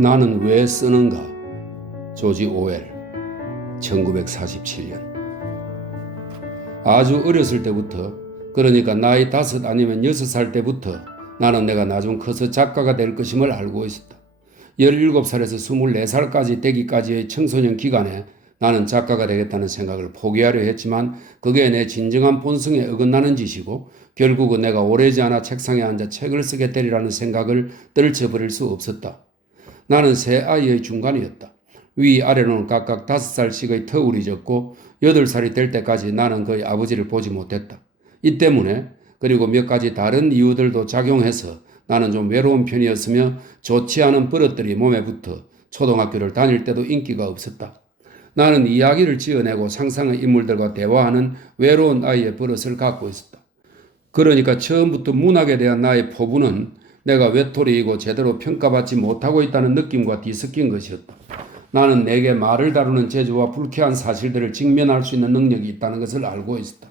나는 왜 쓰는가? 조지 오웰 1947년. 아주 어렸을 때부터, 그러니까 나이 5 아니면 6살 때부터 나는 내가 나중 커서 작가가 될 것임을 알고 있었다. 17살에서 24살까지 되기까지의 청소년 기간에 나는 작가가 되겠다는 생각을 포기하려 했지만 그게 내 진정한 본성에 어긋나는 짓이고 결국은 내가 오래지 않아 책상에 앉아 책을 쓰게 되리라는 생각을 떨쳐버릴 수 없었다. 나는 세 아이의 중간이었다. 위아래로는 각각 5살씩의 터울이 졌고 8살이 될 때까지 나는 그의 아버지를 보지 못했다. 이 때문에 그리고 몇 가지 다른 이유들도 작용해서 나는 좀 외로운 편이었으며 좋지 않은 버릇들이 몸에 붙어 초등학교를 다닐 때도 인기가 없었다. 나는 이야기를 지어내고 상상의 인물들과 대화하는 외로운 아이의 버릇을 갖고 있었다. 그러니까 처음부터 문학에 대한 나의 포부는 내가 외톨이이고 제대로 평가받지 못하고 있다는 느낌과 뒤섞인 것이었다. 나는 내게 말을 다루는 재주와 불쾌한 사실들을 직면할 수 있는 능력이 있다는 것을 알고 있었다.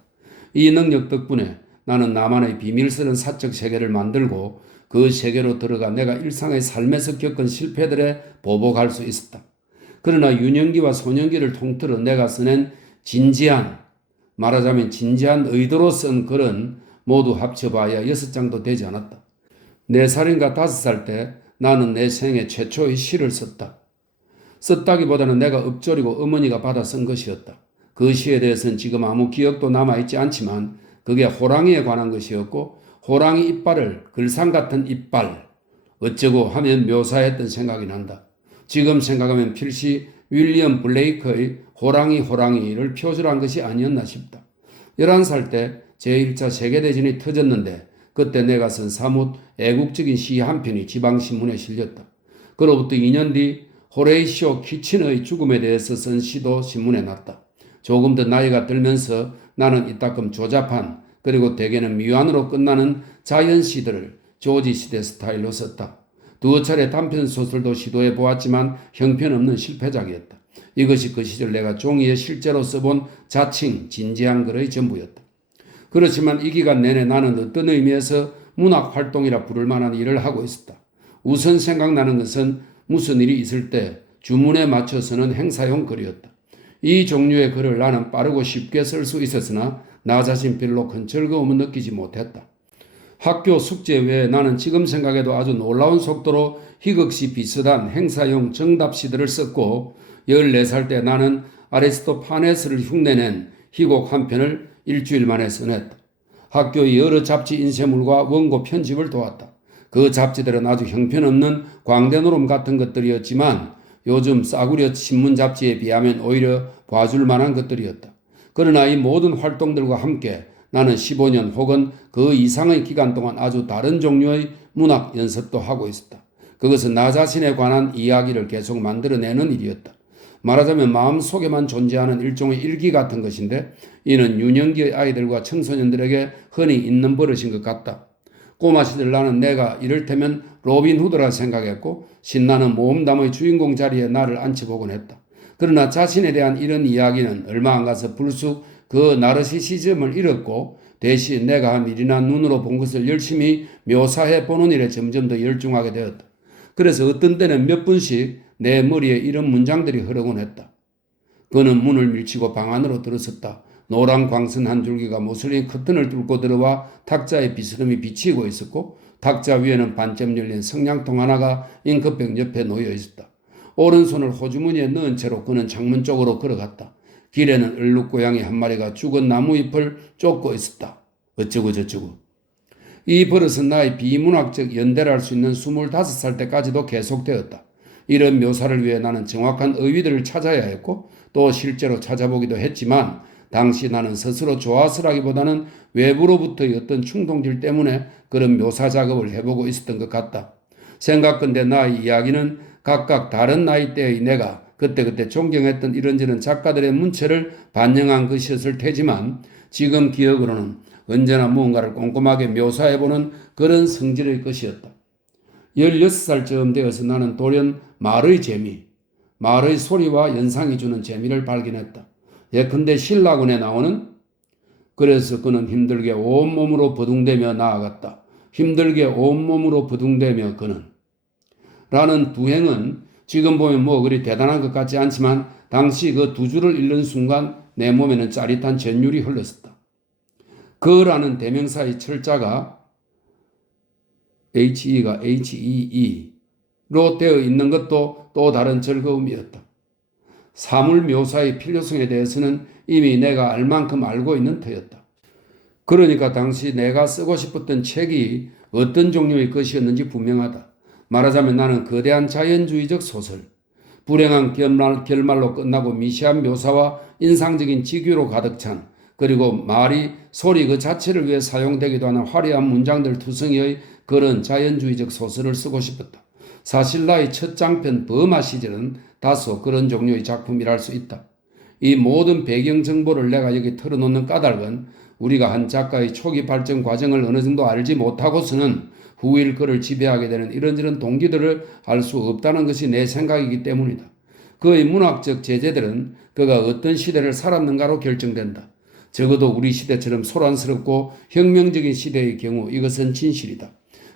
이 능력 덕분에 나는 나만의 비밀스러운 사적 세계를 만들고 그 세계로 들어가 내가 일상의 삶에서 겪은 실패들에 보복할 수 있었다. 그러나 유년기와 소년기를 통틀어 내가 써낸 말하자면 진지한 의도로 쓴 글은 모두 합쳐봐야 6장도 되지 않았다. 4살인가 5살 때 나는 내 생애 최초의 시를 썼다. 썼다기보다는 내가 읊조리고 어머니가 받아 쓴 것이었다. 그 시에 대해서는 지금 아무 기억도 남아있지 않지만 그게 호랑이에 관한 것이었고 호랑이 이빨을 글상 같은 이빨 어쩌고 하면 묘사했던 생각이 난다. 지금 생각하면 필시 윌리엄 블레이크의 호랑이를 표절한 것이 아니었나 싶다. 11살 때 제1차 세계대전이 터졌는데 그때 내가 쓴 사뭇 애국적인 시 한 편이 지방신문에 실렸다. 그로부터 2년 뒤 호레이시오 키친의 죽음에 대해서 쓴 시도 신문에 났다. 조금 더 나이가 들면서 나는 이따금 조잡한 그리고 대개는 미완으로 끝나는 자연시들을 조지시대 스타일로 썼다. 2차례 단편소설도 시도해 보았지만 형편없는 실패작이었다. 이것이 그 시절 내가 종이에 실제로 써본 자칭 진지한 글의 전부였다. 그렇지만 이 기간 내내 나는 어떤 의미에서 문학활동이라 부를 만한 일을 하고 있었다. 우선 생각나는 것은 무슨 일이 있을 때 주문에 맞춰서는 행사용 글이었다. 이 종류의 글을 나는 빠르고 쉽게 쓸 수 있었으나 나 자신 별로 큰 즐거움을 느끼지 못했다. 학교 숙제 외에 나는 지금 생각해도 아주 놀라운 속도로 희극시 비슷한 행사용 정답시들을 썼고 14살 때 나는 아리스토파네스를 흉내낸 희곡 한 편을 일주일 만에 써냈다. 학교의 여러 잡지 인쇄물과 원고 편집을 도왔다. 그 잡지들은 아주 형편없는 광대노름 같은 것들이었지만 요즘 싸구려 신문 잡지에 비하면 오히려 봐줄 만한 것들이었다. 그러나 이 모든 활동들과 함께 나는 15년 혹은 그 이상의 기간 동안 아주 다른 종류의 문학 연습도 하고 있었다. 그것은 나 자신에 관한 이야기를 계속 만들어내는 일이었다. 말하자면 마음속에만 존재하는 일종의 일기 같은 것인데 이는 유년기의 아이들과 청소년들에게 흔히 있는 버릇인 것 같다. 꼬마 시절 나는 내가 이를테면 로빈 후드라 생각했고 신나는 모험담의 주인공 자리에 나를 앉혀보곤 했다. 그러나 자신에 대한 이런 이야기는 얼마 안 가서 불쑥 그 나르시시즘을 잃었고 대신 내가 한 일이나 눈으로 본 것을 열심히 묘사해 보는 일에 점점 더 열중하게 되었다. 그래서 어떤 때는 몇 분씩 내 머리에 이런 문장들이 흐르곤 했다. 그는 문을 밀치고 방 안으로 들어섰다. 노란 광선 한 줄기가 모서리 커튼을 뚫고 들어와 탁자에 비스름이 비치고 있었고 탁자 위에는 반쯤 열린 성냥통 하나가 잉크병 옆에 놓여 있었다. 오른손을 호주머니에 넣은 채로 그는 창문 쪽으로 걸어갔다. 길에는 얼룩고양이 한 마리가 죽은 나무잎을 쫓고 있었다. 어쩌고 저쩌고. 이 버릇은 나의 비문학적 연대를 할 수 있는 25살 때까지도 계속되었다. 이런 묘사를 위해 나는 정확한 의위들을 찾아야 했고 또 실제로 찾아보기도 했지만 당시 나는 스스로 좋아서라기보다는 외부로부터의 어떤 충동질 때문에 그런 묘사 작업을 해보고 있었던 것 같다. 생각건대 나의 이야기는 각각 다른 나이대의 내가 그때그때 존경했던 이런저런 작가들의 문체를 반영한 것이었을 테지만 지금 기억으로는 언제나 무언가를 꼼꼼하게 묘사해보는 그런 성질의 것이었다. 16살쯤 되어서 나는 돌연 말의 재미, 말의 소리와 연상이 주는 재미를 발견했다. 예컨대 신라군에 나오는 그래서 그는 힘들게 온몸으로 버둥대며 나아갔다. 힘들게 온몸으로 버둥대며 그는 라는 두 행은 지금 보면 뭐 그리 대단한 것 같지 않지만 당시 그 두 줄을 읽는 순간 내 몸에는 짜릿한 전율이 흘렀었다. 그라는 대명사의 철자가 HE가 HEE로 되어 있는 것도 또 다른 즐거움이었다. 사물 묘사의 필요성에 대해서는 이미 내가 알 만큼 알고 있는 터였다. 그러니까 당시 내가 쓰고 싶었던 책이 어떤 종류의 것이었는지 분명하다. 말하자면 나는 거대한 자연주의적 소설, 불행한 결말로 끝나고 미시한 묘사와 인상적인 직유로 가득 찬, 그리고 말이 소리 그 자체를 위해 사용되기도 하는 화려한 문장들 투성이의 그런 자연주의적 소설을 쓰고 싶었다. 사실 나의 첫 장편 버마 시절은 다소 그런 종류의 작품이라 할 수 있다. 이 모든 배경 정보를 내가 여기 털어놓는 까닭은 우리가 한 작가의 초기 발전 과정을 어느 정도 알지 못하고서는 후일 그를 지배하게 되는 이런저런 동기들을 알 수 없다는 것이 내 생각이기 때문이다. 그의 문학적 제재들은 그가 어떤 시대를 살았는가로 결정된다. 적어도 우리 시대처럼 소란스럽고 혁명적인 시대의 경우 이것은 진실이다.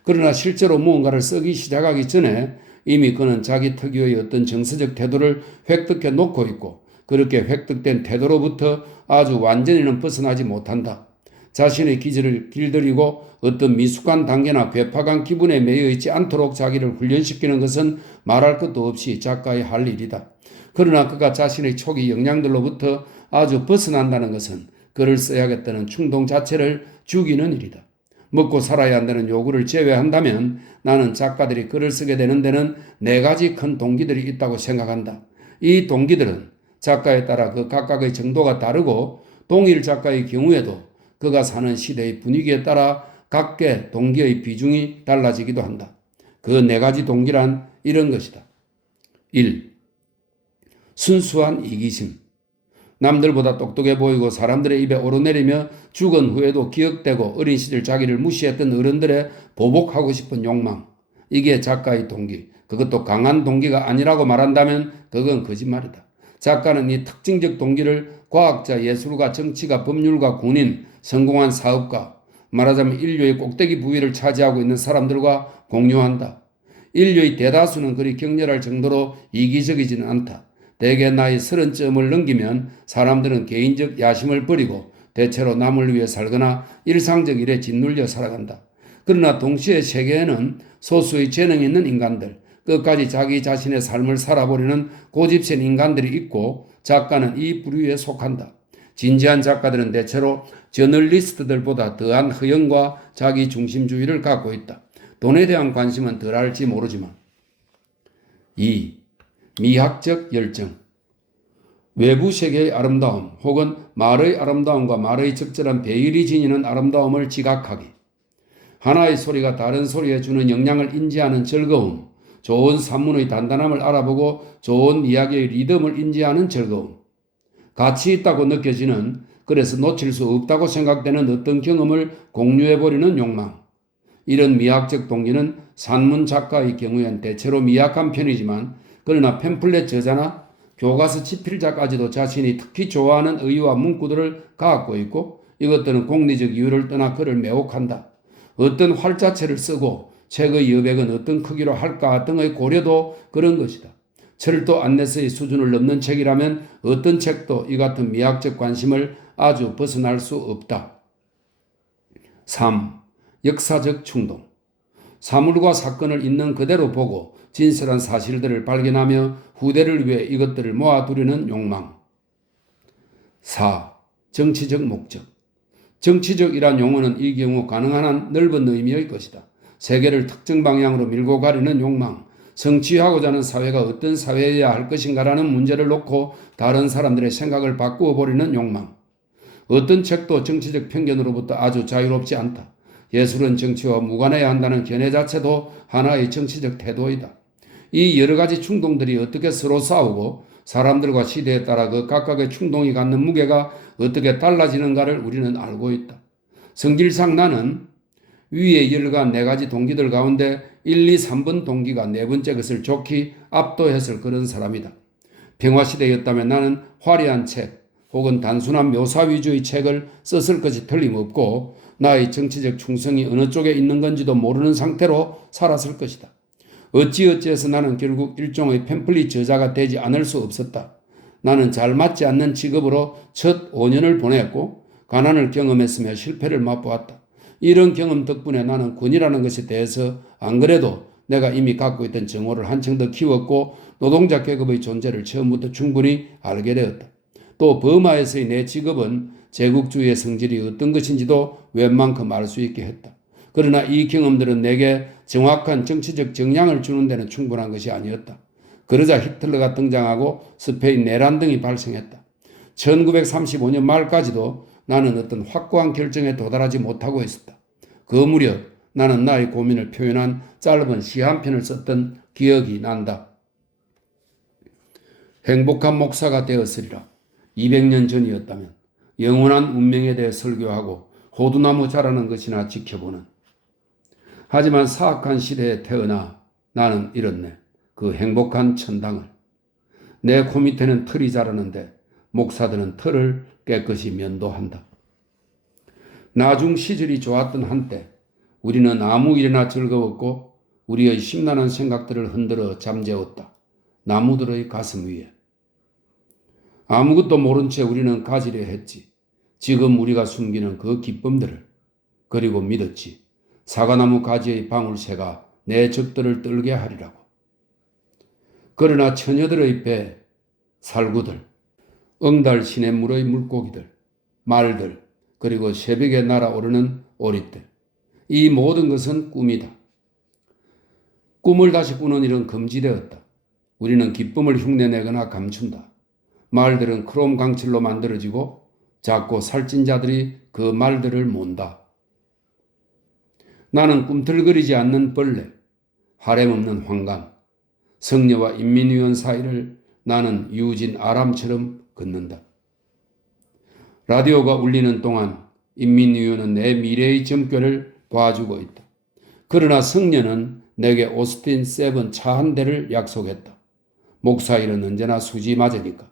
그러나 실제로 무언가를 쓰기 시작하기 전에 이미 그는 자기 특유의 어떤 정서적 태도를 획득해 놓고 있고 그렇게 획득된 태도로부터 아주 완전히는 벗어나지 못한다. 자신의 기질을 길들이고 어떤 미숙한 단계나 괴팍한 기분에 매여 있지 않도록 자기를 훈련시키는 것은 말할 것도 없이 작가의 할 일이다. 그러나 그가 자신의 초기 역량들로부터 아주 벗어난다는 것은 글을 써야겠다는 충동 자체를 죽이는 일이다. 먹고 살아야 한다는 요구를 제외한다면 나는 작가들이 글을 쓰게 되는 데는 네 가지 큰 동기들이 있다고 생각한다. 이 동기들은 작가에 따라 그 각각의 정도가 다르고 동일 작가의 경우에도 그가 사는 시대의 분위기에 따라 각계 동기의 비중이 달라지기도 한다. 그 네 가지 동기란 이런 것이다. 1. 순수한 이기심. 남들보다 똑똑해 보이고 사람들의 입에 오르내리며 죽은 후에도 기억되고 어린 시절 자기를 무시했던 어른들의 보복하고 싶은 욕망. 이게 작가의 동기. 그것도 강한 동기가 아니라고 말한다면 그건 거짓말이다. 작가는 이 특징적 동기를 과학자, 예술가, 정치가, 법률가, 군인, 성공한 사업가, 말하자면 인류의 꼭대기 부위를 차지하고 있는 사람들과 공유한다. 인류의 대다수는 그리 격렬할 정도로 이기적이지는 않다. 대개 나이 30점을 넘기면 사람들은 개인적 야심을 버리고 대체로 남을 위해 살거나 일상적 일에 짓눌려 살아간다. 그러나 동시에 세계에는 소수의 재능 있는 인간들, 끝까지 자기 자신의 삶을 살아보려는 고집센 인간들이 있고 작가는 이 부류에 속한다. 진지한 작가들은 대체로 저널리스트들보다 더한 허영과 자기 중심주의를 갖고 있다. 돈에 대한 관심은 덜할지 모르지만. 2. 미학적 열정. 외부 세계의 아름다움 혹은 말의 아름다움과 말의 적절한 배율이 지니는 아름다움을 지각하기. 하나의 소리가 다른 소리에 주는 영향을 인지하는 즐거움. 좋은 산문의 단단함을 알아보고 좋은 이야기의 리듬을 인지하는 즐거움. 가치 있다고 느껴지는, 그래서 놓칠 수 없다고 생각되는 어떤 경험을 공유해버리는 욕망. 이런 미학적 동기는 산문 작가의 경우엔 대체로 미약한 편이지만 그러나 팸플렛 저자나 교과서 집필자까지도 자신이 특히 좋아하는 의와 문구들을 갖고 있고 이것들은 공리적 이유를 떠나 그를 매혹한다. 어떤 활자체를 쓰고 책의 여백은 어떤 크기로 할까 등의 고려도 그런 것이다. 철도 안내서의 수준을 넘는 책이라면 어떤 책도 이 같은 미학적 관심을 아주 벗어날 수 없다. 3. 역사적 충동. 사물과 사건을 있는 그대로 보고 진실한 사실들을 발견하며 후대를 위해 이것들을 모아두려는 욕망. 4. 정치적 목적. 정치적이란 용어는 이 경우 가능한 한 넓은 의미의 것이다. 세계를 특정 방향으로 밀고 가려는 욕망, 성취하고자 하는 사회가 어떤 사회여야 할 것인가라는 문제를 놓고 다른 사람들의 생각을 바꾸어 버리는 욕망. 어떤 책도 정치적 편견으로부터 아주 자유롭지 않다. 예술은 정치와 무관해야 한다는 견해 자체도 하나의 정치적 태도이다. 이 여러 가지 충동들이 어떻게 서로 싸우고 사람들과 시대에 따라 그 각각의 충동이 갖는 무게가 어떻게 달라지는가를 우리는 알고 있다. 성질상 나는 위에 열간 네 가지 동기들 가운데 1, 2, 3번 동기가 네 번째 것을 좋게 압도했을 그런 사람이다. 평화시대였다면 나는 화려한 책 혹은 단순한 묘사 위주의 책을 썼을 것이 틀림없고 나의 정치적 충성이 어느 쪽에 있는 건지도 모르는 상태로 살았을 것이다. 어찌어찌해서 나는 결국 일종의 팸플릿 저자가 되지 않을 수 없었다. 나는 잘 맞지 않는 직업으로 첫 5년을 보냈고 가난을 경험했으며 실패를 맛보았다. 이런 경험 덕분에 나는 군이라는 것에 대해서 안 그래도 내가 이미 갖고 있던 정오를 한층 더 키웠고 노동자 계급의 존재를 처음부터 충분히 알게 되었다. 또 버마에서의 내 직업은 제국주의의 성질이 어떤 것인지도 웬만큼 알 수 있게 했다. 그러나 이 경험들은 내게 정확한 정치적 정량을 주는 데는 충분한 것이 아니었다. 그러자 히틀러가 등장하고 스페인 내란 등이 발생했다. 1935년 말까지도 나는 어떤 확고한 결정에 도달하지 못하고 있었다. 그 무렵 나는 나의 고민을 표현한 짧은 시 한 편을 썼던 기억이 난다. 행복한 목사가 되었으리라. 200년 전이었다면 영원한 운명에 대해 설교하고 호두나무 자라는 것이나 지켜보는. 하지만 사악한 시대에 태어나 나는 잃었네. 그 행복한 천당을. 내 코 밑에는 털이 자라는데 목사들은 털을 깨끗이 면도한다. 나중 시절이 좋았던 한때 우리는 아무 일이나 즐거웠고 우리의 심란한 생각들을 흔들어 잠재웠다. 나무들의 가슴 위에. 아무것도 모른 채 우리는 가지려 했지. 지금 우리가 숨기는 그 기쁨들을. 그리고 믿었지. 사과나무 가지의 방울새가 내 적들을 떨게 하리라고. 그러나 처녀들의 배, 살구들, 응달 시냇물의 물고기들, 말들, 그리고 새벽에 날아오르는 오리들. 이 모든 것은 꿈이다. 꿈을 다시 꾸는 일은 금지되었다. 우리는 기쁨을 흉내내거나 감춘다. 말들은 크롬 강철로 만들어지고 작고 살찐 자들이 그 말들을 몬다. 나는 꿈틀거리지 않는 벌레, 하렘 없는 황간, 성녀와 인민위원 사이를 나는 유진 아람처럼 걷는다. 라디오가 울리는 동안 인민위원은 내 미래의 점괘를 봐주고 있다. 그러나 성녀는 내게 오스틴 세븐 차 한 대를 약속했다. 목사 일은 언제나 수지 맞으니까.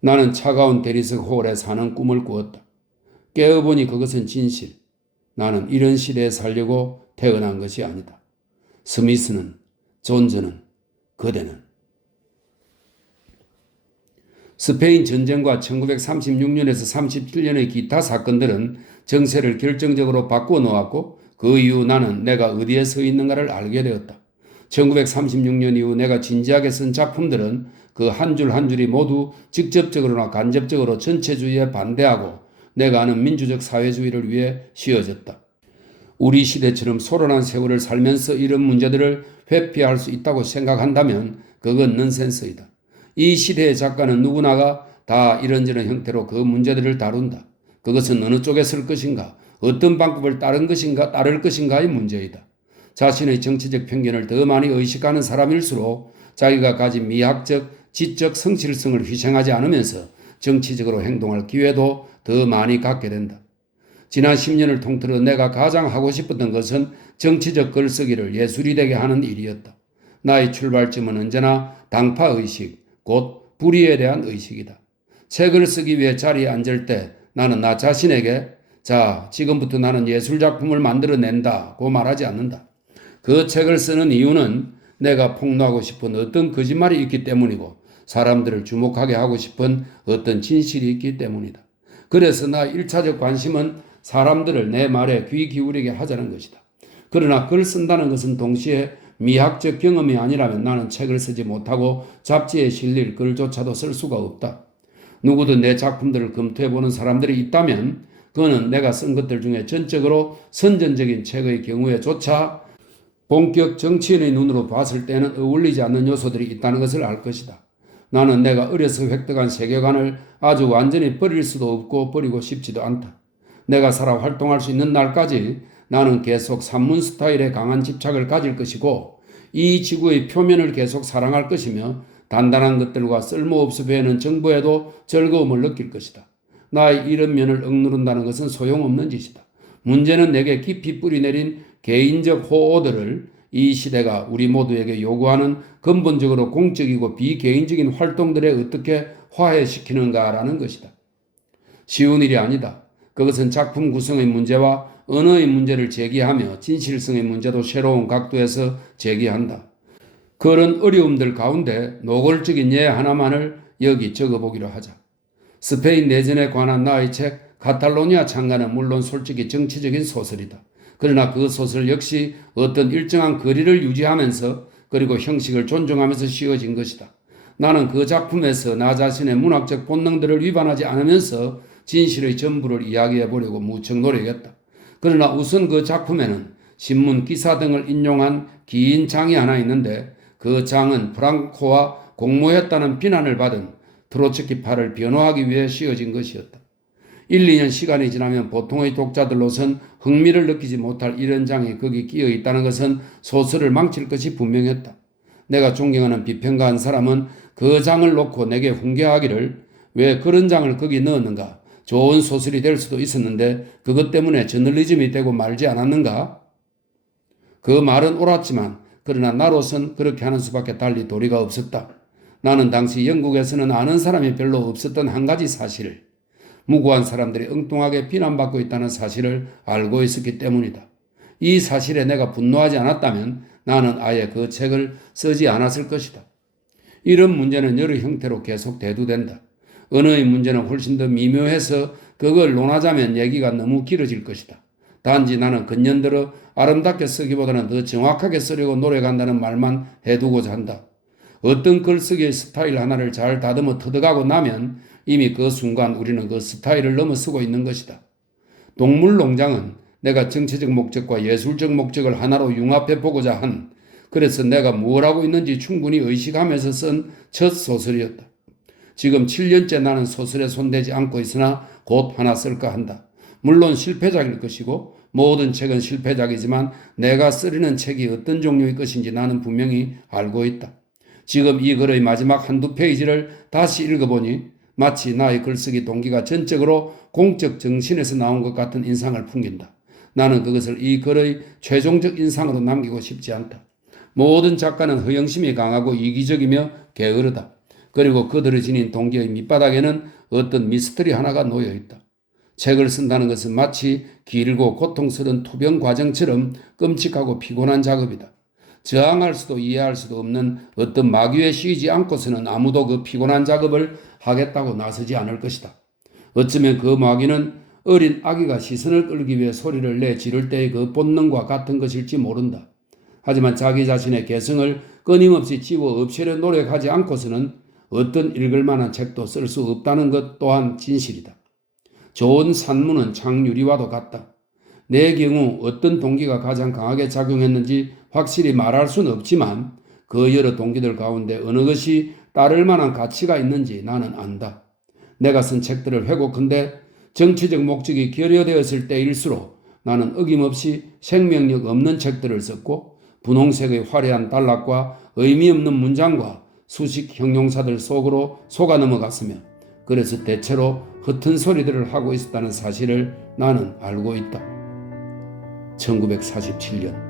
나는 차가운 대리석 홀에 사는 꿈을 꾸었다. 깨어보니 그것은 진실. 나는 이런 시대에 살려고 태어난 것이 아니다. 스미스는, 존즈는, 그대는. 스페인 전쟁과 1936년에서 37년의 기타 사건들은 정세를 결정적으로 바꾸어 놓았고 그 이후 나는 내가 어디에 서 있는가를 알게 되었다. 1936년 이후 내가 진지하게 쓴 작품들은 그 한 줄 한 줄이 모두 직접적으로나 간접적으로 전체주의에 반대하고 내가 아는 민주적 사회주의를 위해 씌워졌다. 우리 시대처럼 소란한 세월을 살면서 이런 문제들을 회피할 수 있다고 생각한다면 그건 넌센스이다. 이 시대의 작가는 누구나가 다 이런저런 형태로 그 문제들을 다룬다. 그것은 어느 쪽에 설 것인가, 어떤 방법을 따를 것인가의 문제이다. 자신의 정치적 편견을 더 많이 의식하는 사람일수록 자기가 가진 미학적, 지적 성실성을 희생하지 않으면서 정치적으로 행동할 기회도 더 많이 갖게 된다. 지난 10년을 통틀어 내가 가장 하고 싶었던 것은 정치적 글쓰기를 예술이 되게 하는 일이었다. 나의 출발점은 언제나 당파의식, 곧 불의에 대한 의식이다. 책을 쓰기 위해 자리에 앉을 때 나는 나 자신에게 자, 지금부터 나는 예술작품을 만들어낸다고 말하지 않는다. 그 책을 쓰는 이유는 내가 폭로하고 싶은 어떤 거짓말이 있기 때문이고 사람들을 주목하게 하고 싶은 어떤 진실이 있기 때문이다. 그래서 나 1차적 관심은 사람들을 내 말에 귀 기울이게 하자는 것이다. 그러나 글 쓴다는 것은 동시에 미학적 경험이 아니라면 나는 책을 쓰지 못하고 잡지에 실릴 글조차도 쓸 수가 없다. 누구든 내 작품들을 검토해보는 사람들이 있다면 그거는 내가 쓴 것들 중에 전적으로 선전적인 책의 경우에조차 본격 정치인의 눈으로 봤을 때는 어울리지 않는 요소들이 있다는 것을 알 것이다. 나는 내가 어려서 획득한 세계관을 아주 완전히 버릴 수도 없고 버리고 싶지도 않다. 내가 살아 활동할 수 있는 날까지 나는 계속 산문 스타일에 강한 집착을 가질 것이고 이 지구의 표면을 계속 사랑할 것이며 단단한 것들과 쓸모없어 보이는 정보에도 즐거움을 느낄 것이다. 나의 이런 면을 억누른다는 것은 소용없는 짓이다. 문제는 내게 깊이 뿌리내린 개인적 호호들을 이 시대가 우리 모두에게 요구하는 근본적으로 공적이고 비개인적인 활동들에 어떻게 화해시키는가라는 것이다. 쉬운 일이 아니다. 그것은 작품 구성의 문제와 언어의 문제를 제기하며 진실성의 문제도 새로운 각도에서 제기한다. 그런 어려움들 가운데 노골적인 예 하나만을 여기 적어보기로 하자. 스페인 내전에 관한 나의 책 카탈로니아 창가는 물론 솔직히 정치적인 소설이다. 그러나 그 소설 역시 어떤 일정한 거리를 유지하면서 그리고 형식을 존중하면서 씌워진 것이다. 나는 그 작품에서 나 자신의 문학적 본능들을 위반하지 않으면서 진실의 전부를 이야기해 보려고 무척 노력했다. 그러나 우선 그 작품에는 신문 기사 등을 인용한 긴 장이 하나 있는데 그 장은 프랑코와 공모했다는 비난을 받은 트로츠키파를 변호하기 위해 씌워진 것이었다. 1, 2년 시간이 지나면 보통의 독자들로선 흥미를 느끼지 못할 이런 장이 거기 끼어 있다는 것은 소설을 망칠 것이 분명했다. 내가 존경하는 비평가 한 사람은 그 장을 놓고 내게 훈계하기를 왜 그런 장을 거기 넣었는가? 좋은 소설이 될 수도 있었는데 그것 때문에 저널리즘이 되고 말지 않았는가? 그 말은 옳았지만 그러나 나로선 그렇게 하는 수밖에 달리 도리가 없었다. 나는 당시 영국에서는 아는 사람이 별로 없었던 한 가지 사실을, 무고한 사람들이 엉뚱하게 비난받고 있다는 사실을 알고 있었기 때문이다. 이 사실에 내가 분노하지 않았다면 나는 아예 그 책을 쓰지 않았을 것이다. 이런 문제는 여러 형태로 계속 대두된다. 언어의 문제는 훨씬 더 미묘해서 그걸 논하자면 얘기가 너무 길어질 것이다. 단지 나는 근년들어 아름답게 쓰기보다는 더 정확하게 쓰려고 노력한다는 말만 해두고자 한다. 어떤 글쓰기의 스타일 하나를 잘 다듬어 터득하고 나면 이미 그 순간 우리는 그 스타일을 넘어서고 있는 것이다. 동물농장은 내가 정치적 목적과 예술적 목적을 하나로 융합해 보고자 한, 그래서 내가 뭘 하고 있는지 충분히 의식하면서 쓴 첫 소설이었다. 지금 7년째 나는 소설에 손대지 않고 있으나 곧 하나 쓸까 한다. 물론 실패작일 것이고 모든 책은 실패작이지만 내가 쓰려는 책이 어떤 종류의 것인지 나는 분명히 알고 있다. 지금 이 글의 마지막 한두 페이지를 다시 읽어보니 마치 나의 글쓰기 동기가 전적으로 공적 정신에서 나온 것 같은 인상을 풍긴다. 나는 그것을 이 글의 최종적 인상으로 남기고 싶지 않다. 모든 작가는 허영심이 강하고 이기적이며 게으르다. 그리고 그들을 지닌 동기의 밑바닥에는 어떤 미스터리 하나가 놓여있다. 책을 쓴다는 것은 마치 길고 고통스러운 투병 과정처럼 끔찍하고 피곤한 작업이다. 저항할 수도 이해할 수도 없는 어떤 마귀에 씌이지 않고서는 아무도 그 피곤한 작업을 하겠다고 나서지 않을 것이다. 어쩌면 그 마귀는 어린 아기가 시선을 끌기 위해 소리를 내 지를 때의 그 본능과 같은 것일지 모른다. 하지만 자기 자신의 개성을 끊임없이 지워 없애려 노력하지 않고서는 어떤 읽을 만한 책도 쓸 수 없다는 것 또한 진실이다. 좋은 산문은 창유리와도 같다. 내 경우 어떤 동기가 가장 강하게 작용했는지 확실히 말할 수는 없지만 그 여러 동기들 가운데 어느 것이 따를 만한 가치가 있는지 나는 안다. 내가 쓴 책들을 회고컨대 정치적 목적이 결여되었을 때일수록 나는 어김없이 생명력 없는 책들을 썼고 분홍색의 화려한 단락과 의미 없는 문장과 수식 형용사들 속으로 속아 넘어갔으며 그래서 대체로 흩은 소리들을 하고 있었다는 사실을 나는 알고 있다. 1947년